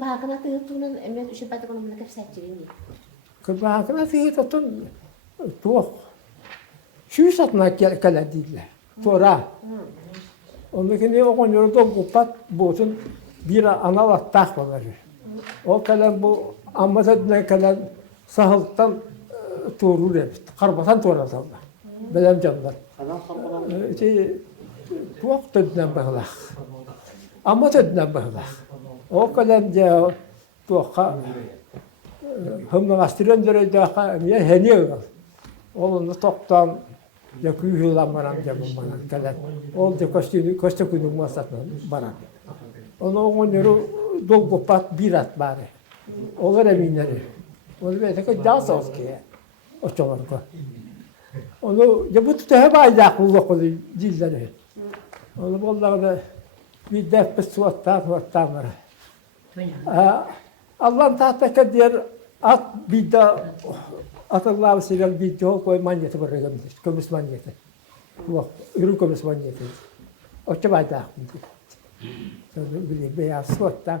Kırbağına tığıtığının emen üçe batı konumuna kepsatçılığın. Kırbağına tığıtın tuğuk. Şu satına gele değiller. Tora. Ondakini oğun yolda kupat boğutun bir anal attak var. O kalan bu ammasadına kalan sahıltan tuğrul yaptı. Karbatan tuğradan. Benim canlar. Tuğuk tüdünden bağlaq. Amma tüdünden bağlaq. O kalan ya tuğuqa hımdan astıran döreydaqa niye heniye var. Onu toktan ya kuyulan baran jamon baran kalan. Ol de kostu kunun masatna baran. Onu onları dolgu pat birat bari. Olur eminleri. Onu böyle ki daha sos ki. O çoğun ko. Onu ya bu tutu hep ayda kullu kullu dilleri. Onu vallahi bir defne suattan var. Allah'ın tahta diğer at bir de Atallah seviyen bir yol koy manyeti var regamda. Kömüs manyeti. Bu ürün kömüs manyeti. O çabay da. Böyle beyaz suat da.